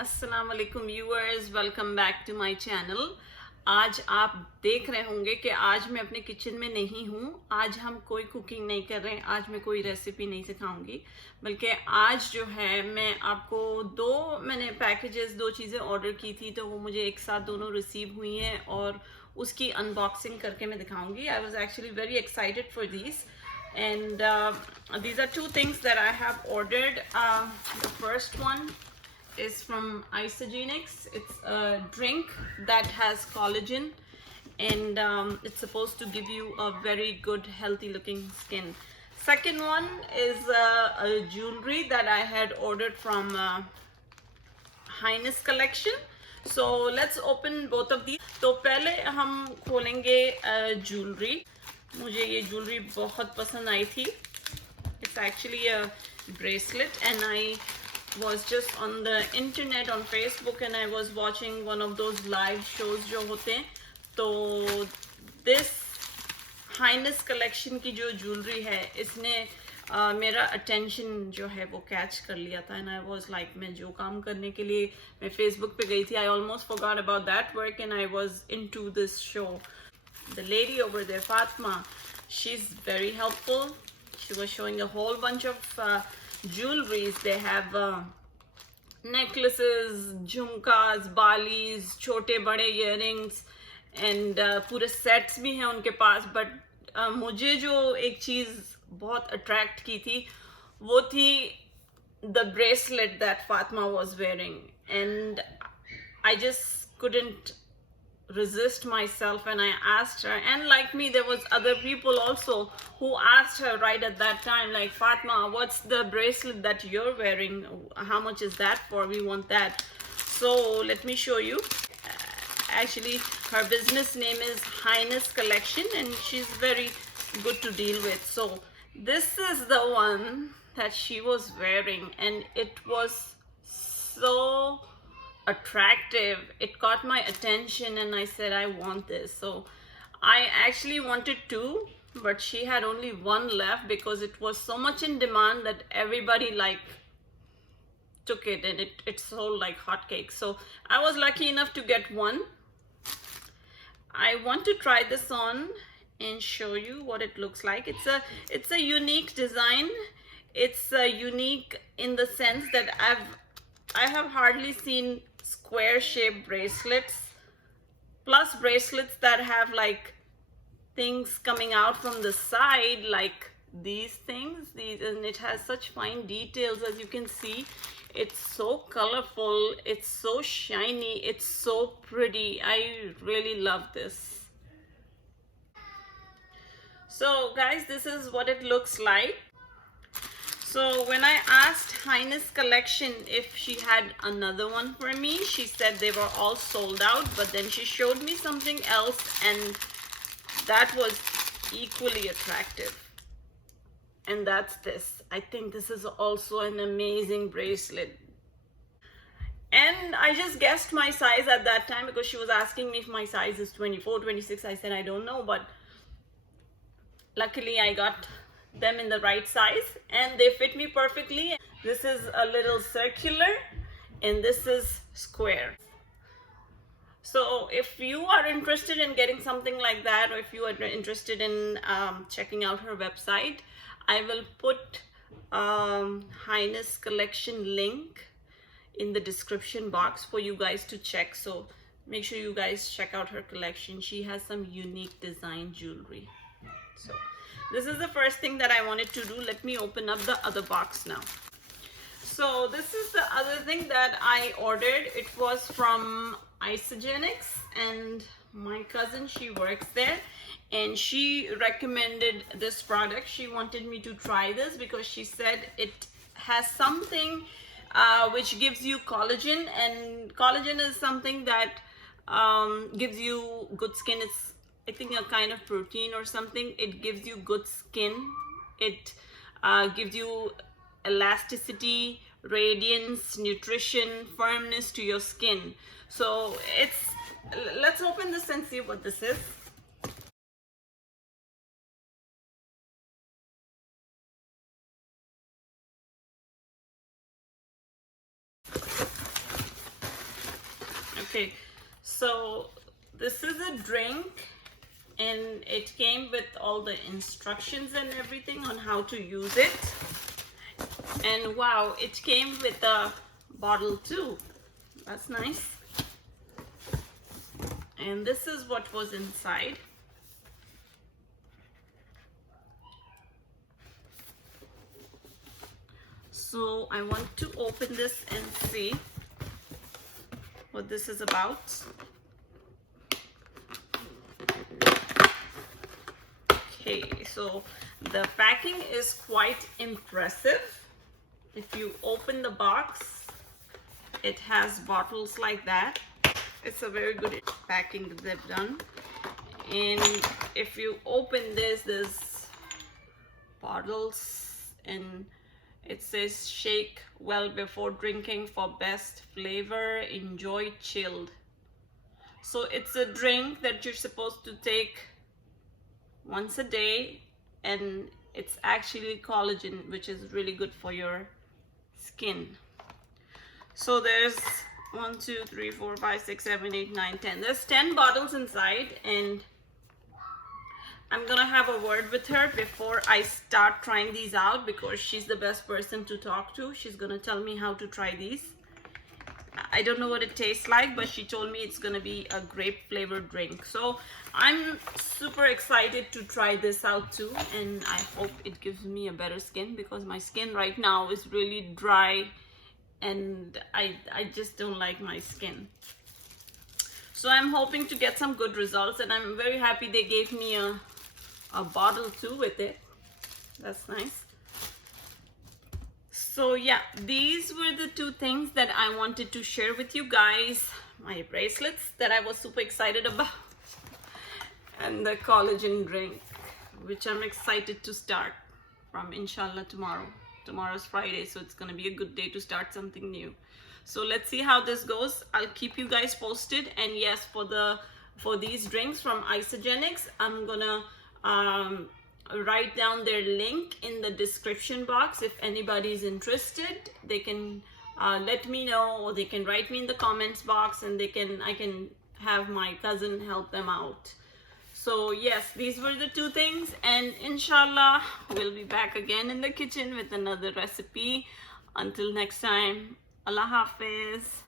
अस्सलाम वालेकुम viewers, welcome back to my channel. आज आप देख रहे होंगे कि आज मैं अपने किचन में नहीं हूँ। आज हम कोई कुकिंग नहीं कर रहे हैं, आज मैं कोई रेसिपी नहीं सिखाऊंगी, बल्कि आज जो है मैं आपको मैंने पैकेजेस, दो चीज़ें ऑर्डर की थी, तो वो मुझे एक साथ दोनों रिसीव हुई हैं और उसकी अनबॉक्सिंग करके मैं दिखाऊंगी। I was actually very excited for this and these are two things that I have ordered. The first one is from Isagenix. It's a drink that has collagen, and it's supposed to give you a very good healthy looking skin. Second one is a jewelry that I had ordered from Highness collection. So let's open both of these. तो पहले हम खोलेंगे jewelry. मुझे ये jewelry बहुत पसंद आई थी. It's actually a bracelet, and I was just on the internet on Facebook and I was watching one of those live shows जो होते हैं. तो this Highness collection की जो jewelry है, इसने मेरा अटेंशन जो है वो कैच कर लिया था. एंड आई वॉज लाइक, मैं जो काम करने के लिए मैं फेसबुक पे गई थी, I almost forgot about that work and I was into this show. The lady over there, Fatma, she's very helpful. She was showing a whole bunch of jewelries. They have necklaces, jhumkas, balis, छोटे बड़े earrings, and पूरे sets भी हैं उनके पास. But मुझे जो एक चीज़ बहुत अट्रैक्ट की थी वो थी the bracelet that Fatma was wearing, and I just couldn't resist myself and I asked her. And like me, there was other people also who asked her right at that time, like, Fatma, what's the bracelet that you're wearing? How much is that for? We want that. So let me show you. Actually, her business name is Highness Collection and she's very good to deal with. So this is the one that she was wearing, and it was so attractive. It caught my attention and I said, I want this. So I actually wanted two, but she had only one left because it was so much in demand that everybody took it, and it sold like hotcakes. So I was lucky enough to get one. I want to try this on and show you what it looks like. It's a unique design. It's unique in the sense that I have hardly seen square shaped bracelets, plus bracelets that have like things coming out from the side, like these things. And it has such fine details, as you can see. It's so colorful, it's so shiny, it's so pretty. I really love this. So guys, this is what it looks like. So when I asked Highness Collection if she had another one for me, she said they were all sold out, but then she showed me something else and that was equally attractive. And that's this. I think this is also an amazing bracelet. And I just guessed my size at that time because she was asking me if my size is 24, 26. I said, I don't know, but luckily I got them in the right size and they fit me perfectly. This is a little circular and this is square. So if you are interested in getting something like that, or if you are interested in checking out her website, I will put Highness Collection link in the description box for you guys to check. So make sure you guys check out her collection. She has some unique design jewelry. So this is the first thing that I wanted to do. Let me open up the other box now. So this is the other thing that I ordered. It was from Isagenix, and my cousin, she works there, and she recommended this product. She wanted me to try this because she said it has something which gives you collagen, and collagen is something that gives you good skin. It's, I think, a kind of protein or something. It gives you good skin. It gives you elasticity, radiance, nutrition, firmness to your skin. So let's open this and see what this is. Okay, so this is a drink, and it came with all the instructions and everything on how to use it. And wow, it came with a bottle too. That's nice. And this is what was inside. So I want to open this and see what this is about. Okay, so the packing is quite impressive. If you open the box, it has bottles like that. It's a very good packing that they've done. And if you open this, there's bottles, and it says shake well before drinking for best flavor, enjoy chilled. So it's a drink that you're supposed to take once a day, and it's actually collagen, which is really good for your skin. So there's 1, 2, 3, 4, 5, 6, 7, 8, 9, 10. There's 10 bottles inside, and I'm gonna have a word with her before I start trying these out, because she's the best person to talk to. She's gonna tell me how to try these. I don't know what it tastes like, but she told me it's gonna be a grape flavored drink. So I'm super excited to try this out too, and I hope it gives me a better skin, because my skin right now is really dry, and I just don't like my skin. So I'm hoping to get some good results, and I'm very happy they gave me a bottle too with it. That's nice. So yeah, these were the two things that I wanted to share with you guys. My bracelets that I was super excited about, and the collagen drink, which I'm excited to start from, inshallah, tomorrow. Tomorrow's Friday, so it's gonna be a good day to start something new. So let's see how this goes. I'll keep you guys posted. And yes, for these drinks from Isagenix, I'm gonna write down their link in the description box. If anybody's interested, they can let me know, or they can write me in the comments box, and I can have my cousin help them out. So yes, these were the two things, and inshallah we'll be back again in the kitchen with another recipe. Until next time, Allah Hafiz.